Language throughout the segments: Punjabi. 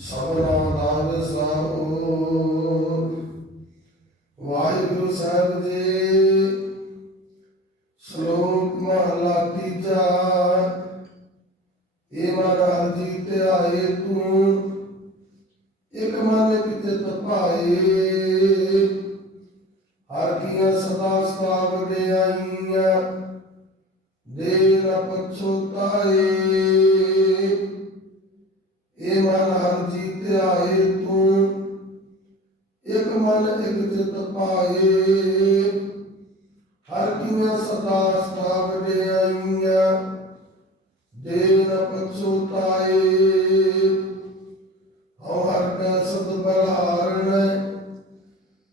ਸਭਨਾ ਦਾ ਵਿਸਾਰੋ ਵਾਹਿਗੁਰੂ ਸਾਹਿਬ ਜੀ, ਸ਼ਲੋਕ ਮਹਲਾ ਤੀਜਾ। ਇਹ ਮਹਾਰਾਜ ਜੀ, ਧਿਆਏ ਤੂੰ, ਇੱਕ ਮਨ ਇੱਕ ਚਿਤ ਹਰ ਕੀਆਂ ਸਦਾ ਸਦਾ ਵਡਿਆਈਆਂ ਦੇ ਨ ਪਛੋਤਾਏ ਇਹ ਮਨ ਧਿਆਏ ਤੂੰ, ਇੱਕ ਮਨ ਇੱਕ ਚਿਤ ਪਾਏ। ਹਰ ਕੀਆਂ ਸਦਾ ਸਦਾ ਵਡਿਆਈਆਂ ਦੇ ਨ ਪਛੋਤਾਏ ਹਉ ਹਰ ਕਾ ਸਤ ਬਲਹਾਰਣ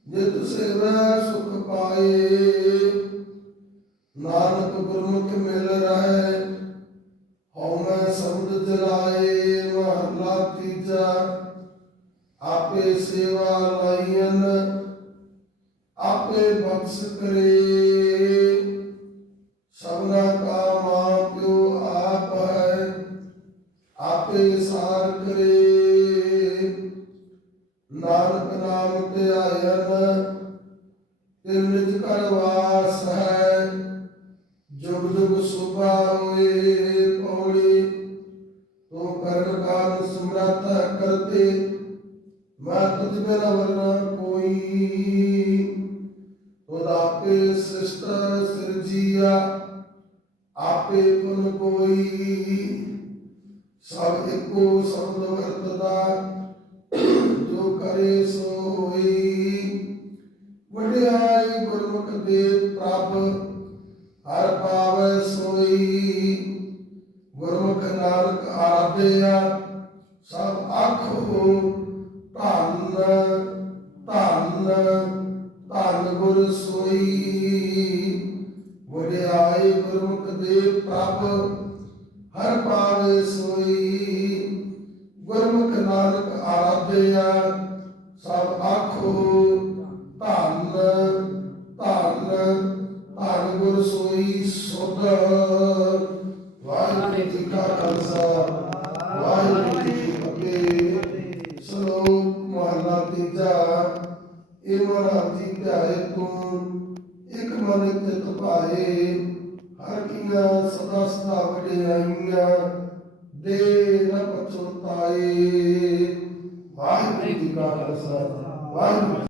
ਨਿਤ ਸੇਵਾ ਸੁਖ ਪਾਏ। ਨਾਨਕ ਗੁਰਮੁਖ ਮਿਲ ਰਹੇ ਹਉ ਸ਼ਬਦ ਜਲਾਏ ਮਹਲਾ ਤੀਜਾ ਆਪੇ ਸੇਵਾ ਲਾਈਨ ਆਪੇ ਬਖਸ਼ ਕਰੇ। ਸਭਨਾ ਕਾ ਮਾਂ ਪਿਓ ਆਪ ਹੈ, ਆਪੇ ਸਾਰ ਕਰੇ। ਨਾਨਕ ਨਾਮ ਧਿਆਇਨ ਤਿਨ ਨਿਜ ਕਰ ਵਾਸ ਹੈ, ਜੁਗ ਜੁਗ ਸੁਭਾ ਹੋਏ। ਕਰਨ ਕਾਲ ਸਮਰੱਥ ਕਰਤੇ, ਮੈਂ ਤੁਝ ਬਿਨ ਵਰਨਾ ਕੋਈ। ਤੁਧ ਆਪੇ ਸ੍ਰਿਸ਼ਟ ਸਿਰਜੀਆ ਆਪੇ ਤੁਨ ਕੋਈ। ਸਭ ਇੱਕੋ ਸ਼ਬਦ ਵਰਤਦਾ, ਜੋ ਕਰੇ ਸੋ ਹੋਈ। ਵਡਿਆਈ ਗੁਰਮੁਖ ਦੇ ਪ੍ਰਭ, ਹਰ ਪਾਵੈ ਸੋਈ। ਗੁਰਮੁਖ ਨਾਨਕ ਆਰਾਧਿਆ ਸਭ ਆਖੋ ਧੰਨ ਧੰਨ ਧੰਨ ਗੁਰ ਸੋਈ। ਵਡਿਆਈ ਗੁਰਮੁਖ ਦੇ ਪ੍ਰਭ, ਹਰ ਪਾਵੇ ਸੋਈ। ਗੁਰਮੁਖ ਨਾਨਕ ਆਰਾਧਿਆ, ਸਭ ਆਖੋ ਧੰਨ ਧੰਨ ਧੰਨ ਗੁਰ ਸੋਈ ਸੁਧ। ਵਾਹਿਗੁਰੂ ਜੀ ਕਾ ਮਹਲਾ ਤੀਜਾ। ਇਹ ਮਹਾਰਾਜ ਜੀ ਧਿਆਏ ਤੂੰ ਇੱਕ ਮਨ ਚਿਤ ਭਾਏ ਹਰ ਕੀਆਂ ਸਦਾ ਸਦਾ ਵਡਿਆਈਆਂ ਦੇ ਨ ਪਛੋਤਾਏ। ਵਾਹਿਗੁਰੂ ਜੀ ਕਾ ਖਾਲਸਾ। ਵਾਹਿਗੁਰੂ